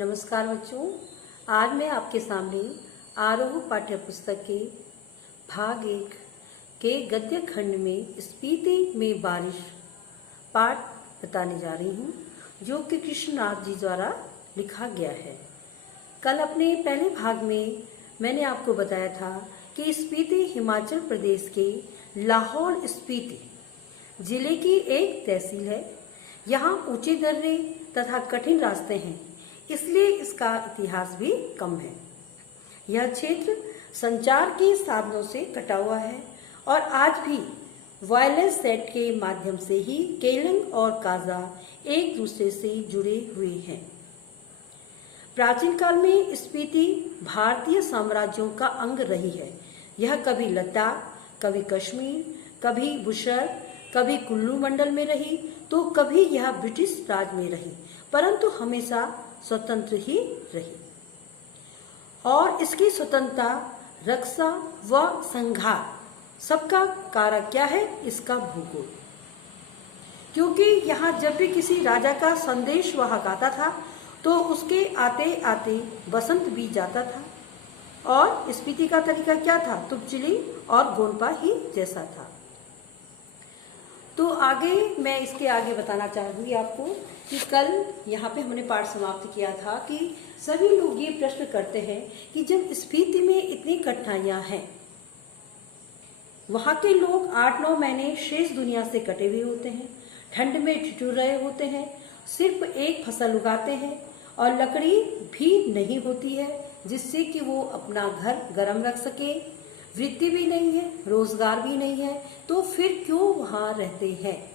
नमस्कार बच्चों, आज मैं आपके सामने आरोह पाठ्य पुस्तक के भाग 1 के गद्य खंड में स्पीति में बारिश पाठ बताने जा रही हूँ, जो कि कृष्णनाथ जी द्वारा लिखा गया है। कल अपने पहले भाग में मैंने आपको बताया था कि स्पीति हिमाचल प्रदेश के लाहौल स्पीति जिले की एक तहसील है। यहाँ ऊंचे दर्रे तथा कठिन रास्ते हैं, इसलिए इसका इतिहास भी कम है। यह क्षेत्र संचार के साधनों से कटा हुआ है और आज भी वायरलेस सेट के माध्यम से ही केलंग और काजा एक दूसरे से जुड़े हुए हैं। प्राचीन काल में स्पीति भारतीय साम्राज्यों का अंग रही है। यह कभी लद्दाख, कभी कश्मीर, कभी बुशर, कभी कुल्लू मंडल में रही, तो कभी यह ब्रिटिश राज में रही, परंतु हमेशा स्वतंत्र ही रही। और इसकी स्वतंत्रता, रक्षा व संघार सबका कारक क्या है? इसका भूगोल। क्योंकि यहाँ जब भी किसी राजा का संदेश वाहक आता था तो उसके आते आते बसंत बीत जाता था। और स्पीति का तरीका क्या था? तुपचिली और गोनपा ही जैसा था। तो आगे मैं इसके आगे बताना चाहूँगी आपको कि कल यहाँ पे हमने पाठ समाप्त किया था कि सभी लोग ये प्रश्न करते हैं कि जब स्पीति में इतनी कठिनाइयाँ हैं, वहाँ के लोग 8-9 महीने शेष दुनिया से कटे हुए होते हैं, ठंड में ठिठुर रहे होते हैं, सिर्फ एक फसल उगाते हैं और लकड़ी भी नहीं होती है जिससे कि वो अपना घर गर्म रख सके, वृत्ति भी नहीं है, रोजगार भी नहीं है, तो फिर क्यों वहाँ रहते हैं?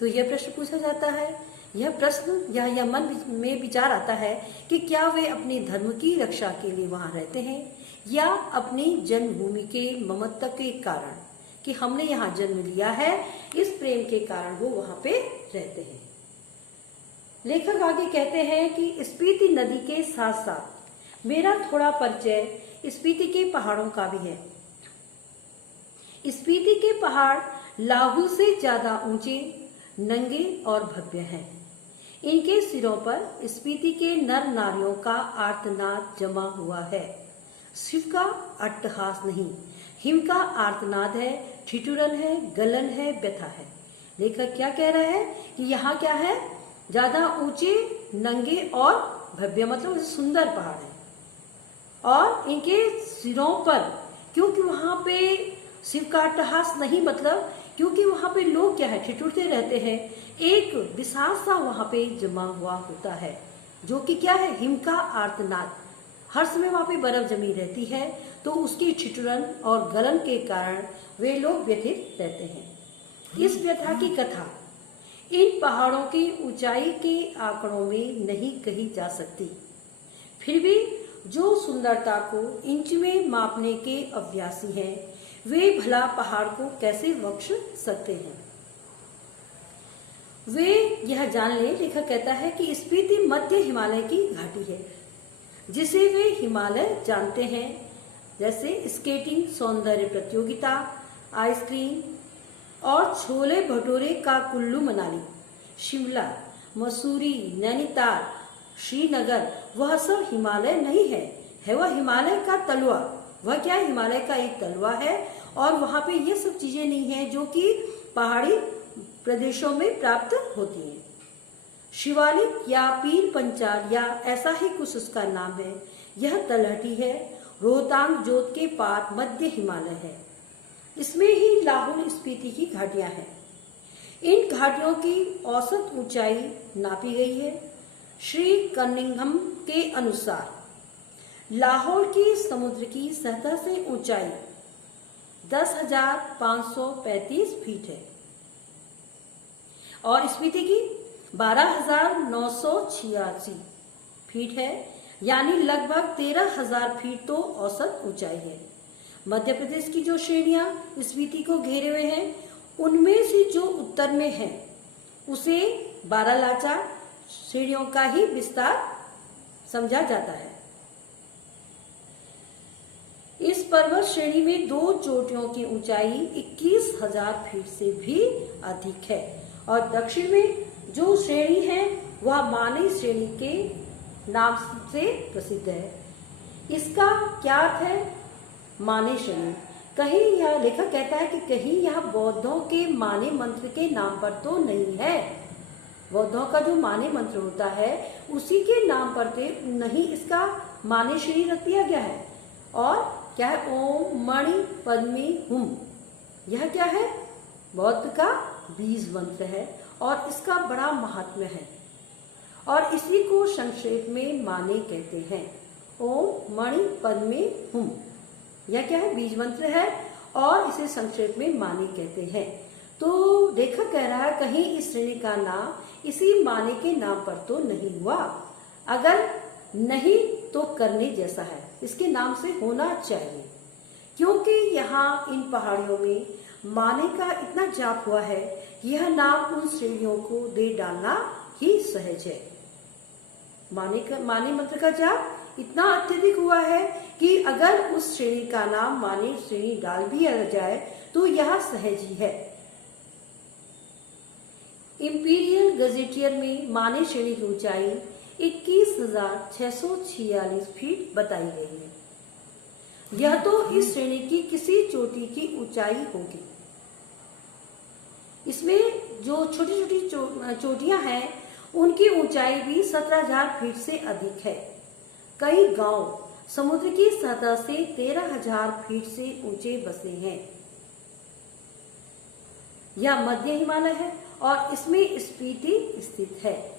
तो यह प्रश्न पूछा जाता है। यह प्रश्न यह मन में विचार आता है कि क्या वे अपने धर्म की रक्षा के लिए वहाँ रहते हैं या अपनी जन्मभूमि के ममत्व के कारण कि हमने यहाँ जन्म लिया है, इस प्रेम के कारण वो वहाँ पे रहते हैं। लेखक आगे कहते हैं कि स्पीति नदी के साथ साथ मेरा थोड़ा परिचय स्पीति के पहाड़ों का भी है। स्पीति के पहाड़ लाहुल से ज्यादा ऊंचे, नंगे और भव्य हैं। इनके सिरों पर स्पीति के नर नारियों का आर्तनाद जमा हुआ है। शिव का अट्टहास नहीं, हिम का आर्तनाद है, ठिठुरन है, गलन है, व्यथा है। लेखक क्या कह रहा है कि यहाँ क्या है? ज्यादा ऊंचे, नंगे और भव्य, मतलब सुंदर पहाड़ है। और इनके सिरों पर, क्योंकि वहां पे शिव का अट्टहास नहीं, मतलब क्योंकि वहां पे लोग क्या है, ठिठुरते रहते हैं, एक विशाल सा वहां पे जमा हुआ होता है, जो कि क्या है? हिम का आर्तनाद। हर समय वहां पे बर्फ जमी रहती है, तो उसकी ठिठुरन और गलन के कारण वे लोग व्यथित रहते हैं। इस व्यथा की कथा इन पहाड़ों की ऊंचाई के आंकड़ों में नहीं कही जा सकती। फिर भी जो सुंदरता को इंच में मापने के अभ्यासी हैं, वे भला पहाड़ को कैसे बख्श सकते हैं? वे यह जान ले, लेखक कहता है कि स्पीति मध्य हिमालय की घाटी है, जिसे वे हिमालय जानते हैं, जैसे स्केटिंग, सौंदर्य प्रतियोगिता, आइसक्रीम और छोले भटूरे का कुल्लू मनाली, शिमला, मसूरी, नैनीताल, श्रीनगर, वह सब हिमालय नहीं है वह हिमालय का तलवा। वह क्या है? हिमालय का एक तलवा है और वहां पे ये सब चीजें नहीं है जो कि पहाड़ी प्रदेशों में प्राप्त होती हैं। शिवालिक या पीर पंचाल या ऐसा ही कुछ उसका नाम है। यह तलहटी है, रोहतांग जोत के पार मध्य हिमालय है। इसमें ही लाहुल स्पीति की घाटियां हैं। इन घाटियों की औसत ऊंचाई नापी गई है। श्री कनिंघम के अनुसार लाहौल की समुद्र की सतह से ऊंचाई 10,535 फीट है और स्पीति की 12,986 फीट है, यानी लगभग 13,000 फीट तो औसत ऊंचाई है। मध्य प्रदेश की जो श्रेणियां स्पीति को घेरे हुए हैं, उनमें से जो उत्तर में है उसे बारालाचा श्रेणियों का ही विस्तार समझा जाता है। इस पर्वत श्रेणी में 2 चोटियों की ऊंचाई 21,000 फीट से भी अधिक है और दक्षिण में जो श्रेणी है वह माने श्रेणी के नाम से प्रसिद्ध है। इसका क्या अर्थ है? माने शनि। कहीं यह लेखक कहता है कि कहीं यह बौद्धों के माने मंत्र के नाम पर तो नहीं है। बौद्धों का जो माने मंत्र होता है उसी के नाम पर तो नहीं इसका माने शनि रख दिया गया है। और क्या है? ओम मणि पद्मे हुम। यह क्या है? बौद्ध का बीज मंत्र है और इसका बड़ा महात्म्य है और इसी को संक्षेप में माने कहते हैं। ओम मणि पद्मे हुम, यह क्या है? बीज मंत्र है और इसे संक्षेप में माने कहते हैं। तो लेखक कह रहा है कहीं इस श्रेणी का नाम इसी माने के नाम पर तो नहीं हुआ। अगर नहीं तो करने जैसा है, इसके नाम से होना चाहिए, क्योंकि यहाँ इन पहाड़ियों में माने का इतना जाप हुआ है, यह नाम उन श्रेणियों को दे डालना ही सहज है। माने मंत्र का जाप इतना अत्यधिक हुआ है कि अगर उस श्रेणी का नाम माने श्रेणी डाल भी जाए तो यह सहज ही है। इंपीरियल गजेटियर में माने श्रेणी की ऊंचाई 21,646 फीट बताई गई है। यह तो इस श्रेणी की किसी चोटी की ऊंचाई होगी। इसमें जो छोटी छोटी चोटियां हैं उनकी ऊंचाई भी 17,000 फीट से अधिक है। कई गांव समुद्र की सतह से 13,000 फीट से ऊंचे बसे हैं। यह मध्य हिमालय है और इसमें स्पीति स्थित है।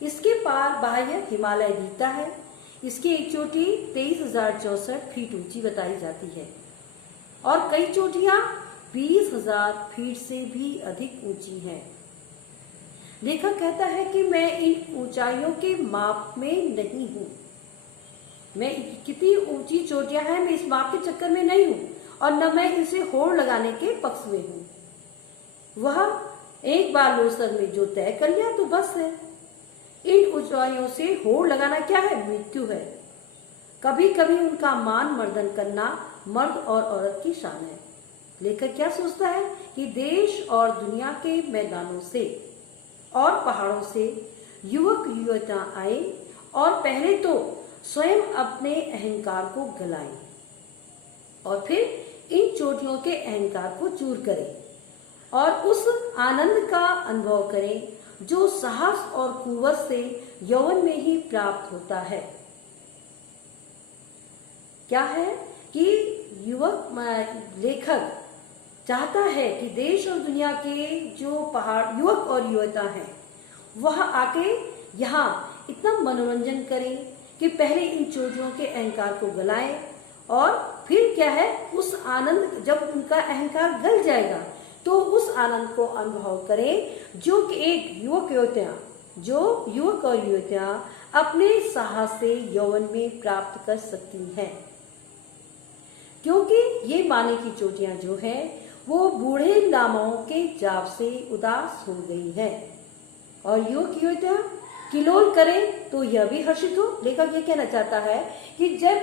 इसके पार बाह्य हिमालय दिखता है। इसकी एक चोटी 23,064 फीट ऊंची बताई जाती है और कई चोटियां 20,000 फीट से भी अधिक ऊंची हैं। लेखक कहता है कि मैं इन ऊंचाइयों के माप में नहीं हूं। मैं कितनी ऊंची चोटियां हैं मैं इस माप के चक्कर में नहीं हूं और न मैं इनसे होड़ लगाने के पक्ष में हूं। वह एक बार लोसर में जो तय कर लिया तो बस है। इन ऊंचाइयों से होड़ लगाना क्या है? मृत्यु है। कभी कभी उनका मान मर्दन करना मर्द और औरत की शान है। लेखक क्या सोचता है कि देश और दुनिया के मैदानों से और पहाड़ों से युवक युवतियां आए और पहले तो स्वयं अपने अहंकार को गलाएं और फिर इन चोटियों के अहंकार को चूर करें और उस आनंद का अनुभव करें जो साहस और कुवत से यौवन में ही प्राप्त होता है। क्या है कि लेखक चाहता है कि देश और दुनिया के जो पहाड़ युवक और युवता हैं वह आके यहाँ इतना मनोरंजन करें कि पहले इन चोटियों के अहंकार को गलाएं और फिर क्या है उस आनंद, जब उनका अहंकार गल जाएगा तो उस आनंद को अनुभव करें जो कि एक युवक और युवतियां अपने साहस से यौवन में प्राप्त कर सकती हैं। क्योंकि ये माने की चोटियां जो हैं वो बूढ़े लामाओं के जाप से उदास हो गई है और युवक युवतियां किलोल करें तो यह भी हर्षित हो। लेखक ये कहना चाहता है कि जब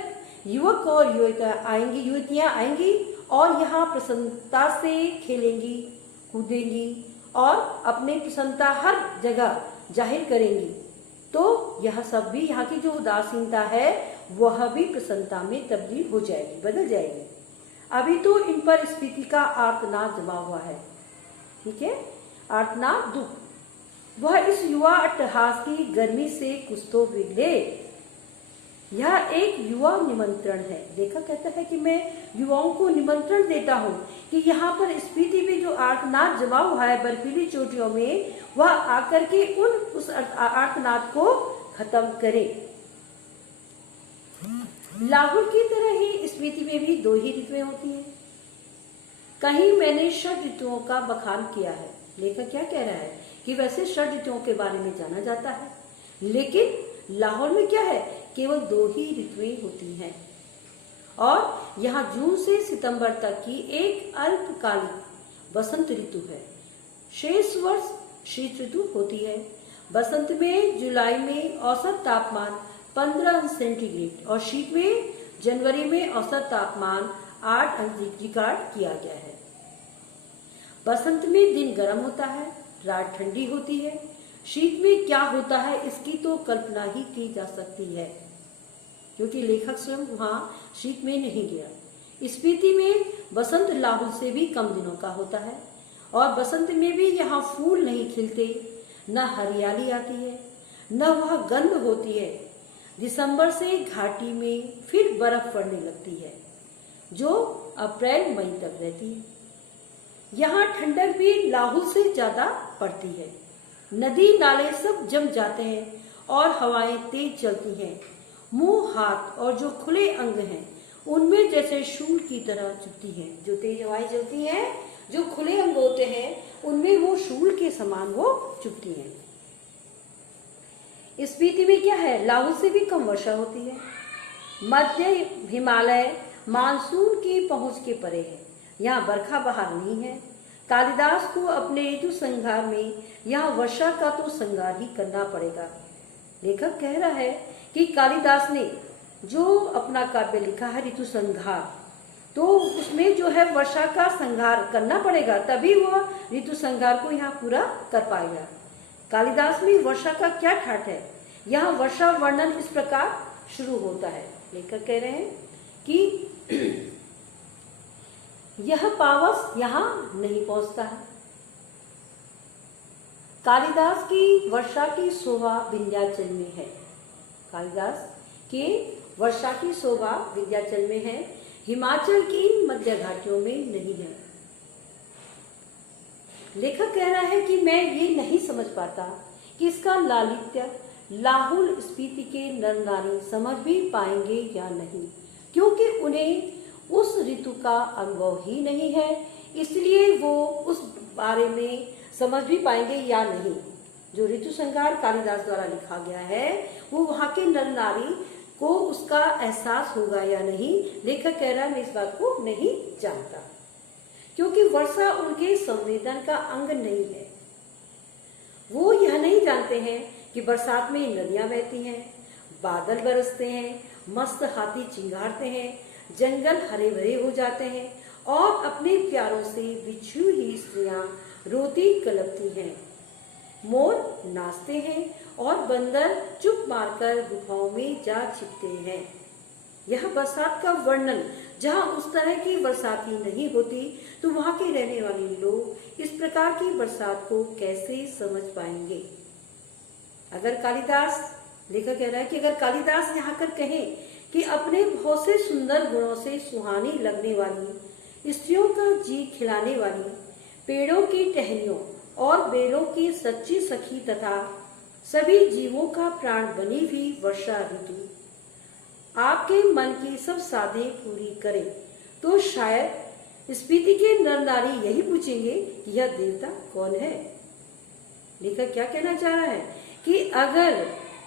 युवक और युवतियां आएंगी और यहाँ प्रसन्नता से खेलेंगी कूदेंगी और अपनी प्रसन्नता हर जगह जाहिर करेंगी तो यह सब भी, यहाँ की जो उदासीनता है वह भी प्रसन्नता में तब्दील हो जाएगी, बदल जाएगी। अभी तो इन पर स्फीति का आर्तनाद जमा हुआ है, ठीक है, आर्तनाद दुख। वह इस युवा अट्टहास की गर्मी से कुछ तो बिगड़े। यह एक युवा निमंत्रण है। लेखक कहता है कि मैं युवाओं को निमंत्रण देता हूँ कि यहाँ पर स्पीति में जो आर्तनाद जमा हुआ है बर्फीली चोटियों में, वह आकर के उस आर्तनाद को खत्म करे। लाहुल की तरह ही स्पीति में भी 2 ही ऋतुएं होती हैं। कहीं मैंने 6 ऋतुओं का बखान किया है। लेखक क्या कह रहा है कि वैसे 6 ऋतुओं के बारे में जाना जाता है, लेकिन लाहौर में क्या है, केवल 2 ही ऋतुएं होती हैं और यहाँ जून से सितंबर तक की एक अल्पकालिक बसंत ऋतु है। शेष वर्ष शीत ऋतु होती है। बसंत में जुलाई में औसत तापमान 15 अंश सेंटीग्रेड और शीत में जनवरी में औसत तापमान 8 अंश रिकॉर्ड किया गया है। बसंत में दिन गर्म होता है, रात ठंडी होती है। शीत में क्या होता है इसकी तो कल्पना ही की जा सकती है, क्योंकि लेखक स्वयं वहां शीत में नहीं गया। स्पीति में बसंत लाहुल से भी कम दिनों का होता है, और बसंत में भी यहाँ फूल नहीं खिलते, न हरियाली आती है, न वह गंध होती है। दिसंबर से घाटी में फिर बर्फ पड़ने लगती है, जो अप्रैल मई तक रहती है। यहाँ ठंडक भी लाहुल से ज्यादा पड़ती है। नदी नाले सब जम जाते हैं और हवाएं तेज चलती हैं। मुंह, हाथ और जो खुले अंग हैं उनमें जैसे शूल की तरह चुभती हैं। जो तेज हवाएं चलती हैं, जो खुले अंग होते हैं, उनमें वो शूल के समान वो चुभती हैं। स्पीति में क्या है, लाहुल से भी कम वर्षा होती है। मध्य हिमालय मानसून की पहुंच के परे है, यहाँ बरखा बहार नहीं है। कालिदास को अपने ऋतु संहार में यहाँ वर्षा का तो संहार ही करना पड़ेगा। लेखक कह रहा है कि कालिदास ने जो अपना काव्य लिखा है ऋतु संहार, तो उसमें जो है वर्षा का संहार करना पड़ेगा, तभी वह ऋतु संहार को यहाँ पूरा कर पाएगा। कालिदास में वर्षा का क्या ठाठ है। यहाँ वर्षा वर्णन इस प्रकार शुरू होता है। लेखक कह रहे हैं कि यह पावस यहाँ नहीं पहुंचता है। कालिदास की वर्षा की शोभा विंध्याचल में है। कालिदास के वर्षा की शोभा विंध्याचल में है, हिमाचल की मध्य घाटियों में नहीं है। लेखक कह रहा है कि मैं ये नहीं समझ पाता कि इसका लालित्य लाहुल स्पीति के नर नारी समझ भी पाएंगे या नहीं, क्योंकि उन्हें उस ऋतु का अनुभव ही नहीं है, इसलिए वो उस बारे में समझ भी पाएंगे या नहीं। जो ऋतु संहार कालिदास द्वारा लिखा गया है, वो वहां के नर नारी को उसका एहसास होगा या नहीं। लेखक कह रहा है मैं इस बात को नहीं जानता, क्योंकि वर्षा उनके संवेदन का अंग नहीं है। वो यह नहीं जानते हैं कि बरसात में नदियां बहती हैं, बादल बरसते हैं, मस्त हाथी चिंगारते हैं, जंगल हरे भरे हो जाते हैं और अपने प्यारों से बिछड़ी हुई स्त्रियां रोती कलपती हैं, मोर नाचते हैं और बंदर चुप मारकर गुफाओं में जा छिपते हैं। यह बरसात का वर्णन, जहाँ उस तरह की बरसात ही नहीं होती, तो वहाँ के रहने वाले लोग इस प्रकार की बरसात को कैसे समझ पाएंगे। अगर कालिदास, लेखक कह रहा है कि अगर कालिदास यहाँ कर कहें कि अपने बहुत से सुंदर गुणों से सुहानी लगने वाली, स्त्रियों का जी खिलाने वाली, पेड़ों की टहनियों और बेलों की सच्ची सखी तथा सभी जीवों का प्राण बनी हुई वर्षा ऋतु आपके मन की सब साधे पूरी करे, तो शायद स्पीति के नर नारी यही पूछेंगे कि यह देवता कौन है। लेखक क्या कहना चाह रहा है कि अगर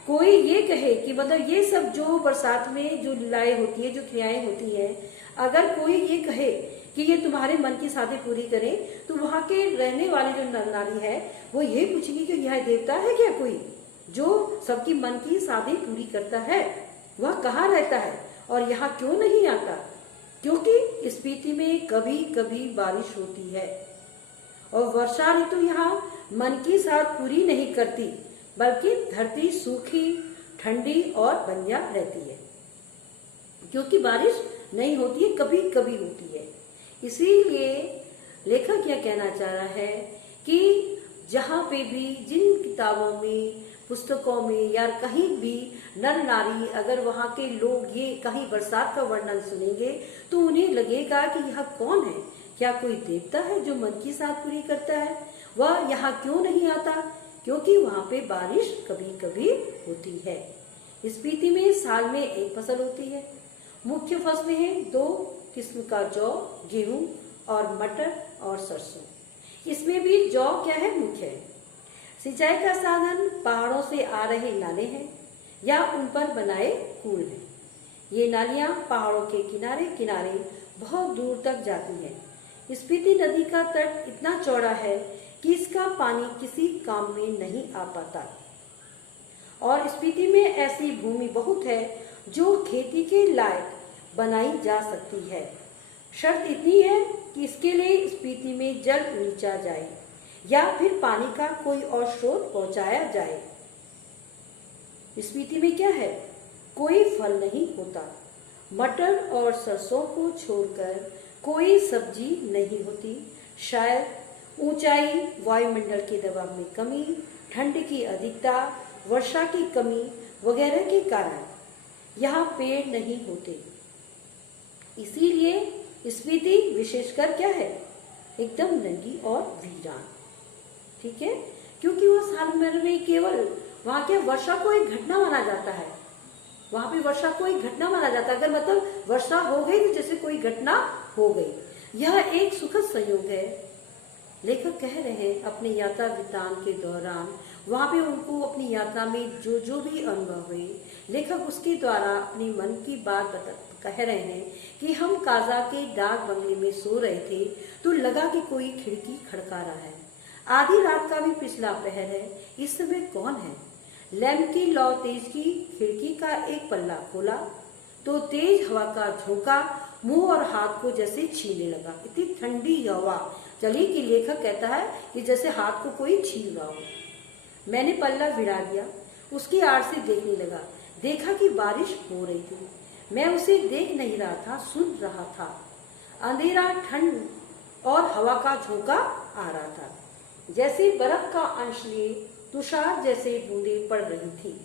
कोई ये कहे कि मतलब ये सब जो बरसात में जो लीलाएं होती है, जो क्रियाएं होती हैं, अगर कोई ये कहे कि ये तुम्हारे मन की साधे पूरी करें, तो वहां के रहने वाले जो नर नारी है वो यही पूछेंगे कि यह देवता है क्या कोई जो सबकी मन की साधे पूरी करता है, वह कहाँ रहता है और यहाँ क्यों नहीं आता। क्योंकि स्पीति में कभी कभी बारिश होती है और वर्षा ऋतु यहाँ मन की साध पूरी नहीं करती, बल्कि धरती सूखी, ठंडी और बंजर रहती है, क्योंकि बारिश नहीं होती है, कभी कभी होती है। इसीलिए लेखक यह कहना चाह रहा है कि जहाँ पे भी, जिन किताबों में, पुस्तकों में या कहीं भी नर नारी, अगर वहाँ के लोग ये कहीं बरसात का वर्णन सुनेंगे तो उन्हें लगेगा कि यह कौन है, क्या कोई देवता है जो मन की साध पूरी करता है, वह यहाँ क्यों नहीं आता, क्योंकि वहाँ पे बारिश कभी कभी होती है। स्पीति में साल में एक फसल होती है। मुख्य फसलें हैं 2 किस्म का, जौ, गेहूं और मटर और सरसों। इसमें भी जौ क्या है, मुख्य है। सिंचाई का साधन पहाड़ों से आ रहे नाले हैं या उन पर बनाए कुएं हैं। ये नालियां पहाड़ों के किनारे किनारे बहुत दूर तक जाती हैं। स्पीति नदी का तट इतना चौड़ा है कि इसका पानी किसी काम में नहीं आ पाता, और स्पीति में ऐसी भूमि बहुत है जो खेती के लायक बनाई जा सकती है। शर्त इतनी है कि इसके लिए स्पीति में जल नीचा जाए, या फिर पानी का कोई और स्रोत पहुंचाया जाए। स्पीति में क्या है? कोई फल नहीं होता। मटर और सरसों को छोड़कर कोई सब्जी नहीं होती। शायद ऊंचाई, वायुमंडल के दबाव में कमी, ठंड की अधिकता, वर्षा की कमी वगैरह के कारण यहाँ पेड़ नहीं होते। इसीलिए स्पीति विशेषकर क्या है? एकदम नंगी और वीरान। ठीक है, क्योंकि वह साल भर में केवल वहां के वर्षा को एक घटना माना जाता है। वहां पे वर्षा को एक घटना माना जाता है। अगर मतलब वर्षा हो गई तो जैसे कोई घटना हो गई। यह एक सुखद संयोग है। लेखक कह रहे हैं अपने यात्रा वृत्तांत के दौरान वहां पे उनको अपनी यात्रा में जो जो भी अनुभव हुए, लेखक उसके द्वारा अपने मन की बात कह रहे हैं कि हम काजा के डाक बंगले में सो रहे थे तो लगा कि कोई खिड़की खड़का रहा है। आधी रात का भी पिछला पहर है। इस समय कौन है? लैंप की लौ तेज की, खिड़की का एक पल्ला खोला तो तेज हवा का झोंका मुंह और हाथ को जैसे छीनने लगा। इतनी ठंडी हवा चली कि लेखक कहता है कि जैसे हाथ को कोई छीन रहा हो। मैंने पल्ला भिड़ा दिया, उसकी आड़ से देखने लगा। देखा कि बारिश हो रही थी। मैं उसे देख नहीं रहा था, सुन रहा था। अंधेरा, ठंड और हवा का झोंका आ रहा था। जैसे बर्फ का अंश लिए तुषार जैसे बूंदें पड़ रही थी।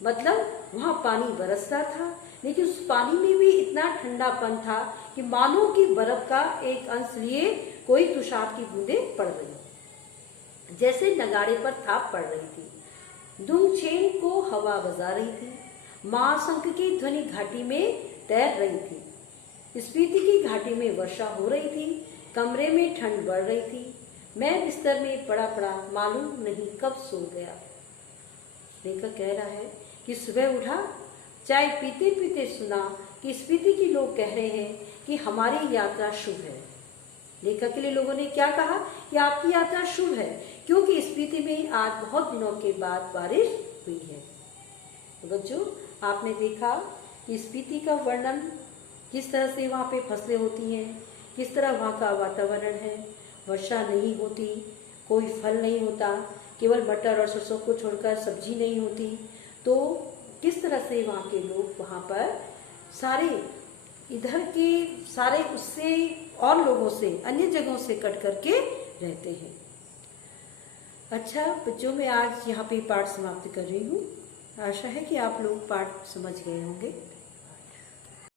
मतलब वहां पानी बरस रहा था, लेकिन उस पानी में भी इतना ठंडापन था कि मानो कि बर्फ का एक अंश लिए कोई तुषार की बूंदें पड़ रही, जैसे नगाड़े पर थाप पड़ रही थी। दुंगछेन को हवा बजा रही थी। महाशंख की ध्वनि घाटी में तैर रही थी। स्पीति की घाटी में वर्षा हो रही थी। कमरे में ठंड बढ़ रही थी। मैं बिस्तर में पड़ा पड़ा मालूम नहीं कब सो गया। लेखक कह रहा है कि सुबह उठा, चाय पीते पीते सुना कि स्पीति के लोग कह रहे हैं कि हमारी यात्रा शुभ है। लेखक के लिए लोगों ने क्या कहा कि आपकी यात्रा शुभ है, क्योंकि स्पीति में आज बहुत दिनों के बाद बारिश हुई है। तो बच्चों, आपने देखा कि स्पीति का वर्णन किस तरह से वहाँ पे फसलें होती हैं, किस तरह वहाँ का वातावरण है। वर्षा नहीं होती, कोई फल नहीं होता, केवल मटर और सरसों को छोड़कर सब्जी नहीं होती। तो किस तरह से वहाँ के लोग वहाँ पर सारे इधर के सारे उससे और लोगों से, अन्य जगहों से कट करके रहते हैं। अच्छा बच्चों, मैं आज यहाँ पे पाठ समाप्त कर रही हूँ। आशा है कि आप लोग पाठ समझ गए होंगे।